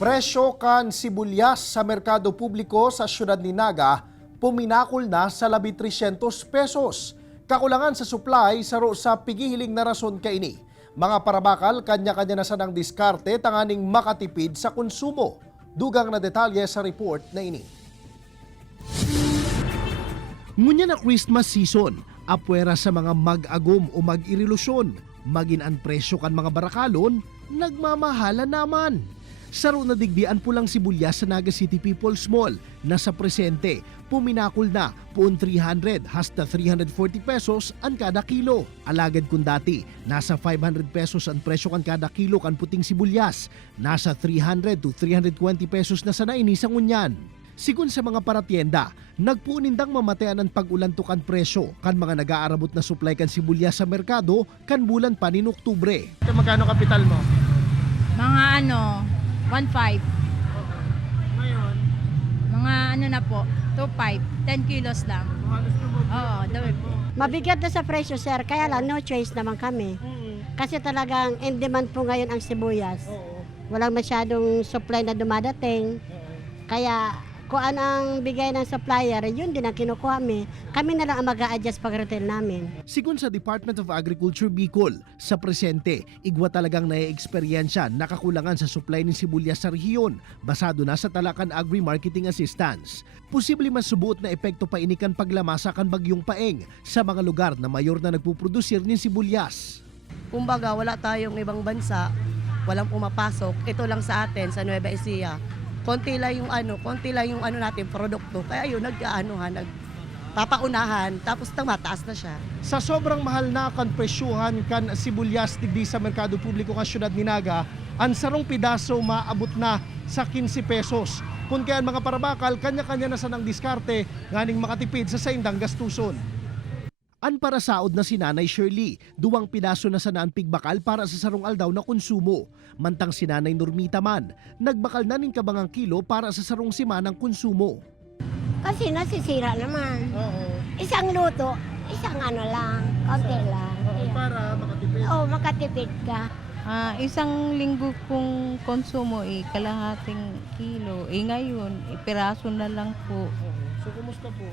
Presyo kan sibuyas sa merkado publiko sa siyudad ni Naga puminakol na sa 1,300 pesos. Kakulangan sa supply saro sa pigihiling na rason kaini. Mga parabakal kanya-kanya na sanang diskarte tanganing makatipid sa konsumo. Dugang na detalye sa report na ini. Ngunya na Christmas season, apwera sa mga mag-agom o mag-irilusyon, magin ang presyo kan mga barakalon, nagmamahala naman. Saro na digdian po lang sibuyas sa Naga City People's Mall na sa presente, puminakol na poon 300 hasta 340 pesos ang kada kilo. Alagad kung dati, nasa 500 pesos ang presyo kan kada kilo kan puting sibuyas, nasa 300 to 320 pesos na sa nainisang unyan. Sigun sa mga paratienda, nagpuunindang mamatayan ang pag-ulan to kan presyo kan mga nag-aarabot na supply kan sibuyas sa merkado kan bulan pa ni Oktubre. Magkano kapital mo? Mga 1.5. Ngayon, Mga na po, 2.5. 10 kilos lang. Oo, dami po. Mabigat na sa presyo, sir. Kaya lang, no choice naman kami. Kasi talagang in demand po ngayon ang sibuyas. Walang masyadong supply na dumadating. Kaya kung ano ang bigay ng supplier, yun din ang kinukuha kami. Kami na lang ang mag-a-adjust pag retail namin. sigun sa Department of Agriculture Bicol, sa presente, igwa talagang nai-eksperyensya nakakulangan sa supply ng sibuyas sa rehiyon, basado na sa Talakan Agri-Marketing Assistance. Posible masubuot na epekto pa inikan paglamasa kan bagyong paeng sa mga lugar na mayor na nagpuprodusir ng sibuyas. Kumbaga, wala tayong ibang bansa, walang pumapasok. Ito lang sa atin, sa Nueva Ecija. Konti lang yung natin produkto. Kaya yun, nagpapaunahan, tapos mataas na siya. Sa sobrang mahal na kan presyuhan kan sibuyas digdi sa merkado publiko kan siyudad ni Naga, ang sarong pidaso maabot na sa 15 pesos. Kung kaya mga parabakal, kanya-kanya na sanang diskarte, nganing makatipid sa saindang gastuson. An para saod na si Nanay Shirley, 2 pidaso na sanaan pigbakal para sa sarong aldaw na konsumo. Mantang si Nanay Normita man, nagbakal na ning kabangang kilo para sa sarong simanang konsumo. Kasi nasisira naman. Isang luto, isang lang, konti lang. Para makatipid. Makatipid ka. Isang linggo kong konsumo, kalahating kilo. Ngayon, piraso na lang po. So kumusta po?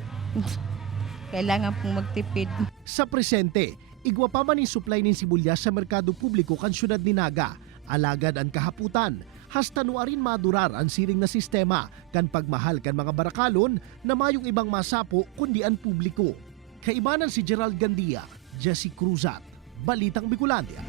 Kailangan pong magtipid. Sa presente, igwa pa man yung supply ng sibuyas sa merkado publiko kan siyudad ni Naga. Alagad ang kahaputan, hasta nuarin madurar ang siring na sistema kan pagmahal kan mga barakalon na mayong ibang masapo kundi ang publiko. Kaibanan si Gerald Gandia, Jesse Cruzat, Balitang Bicolandia.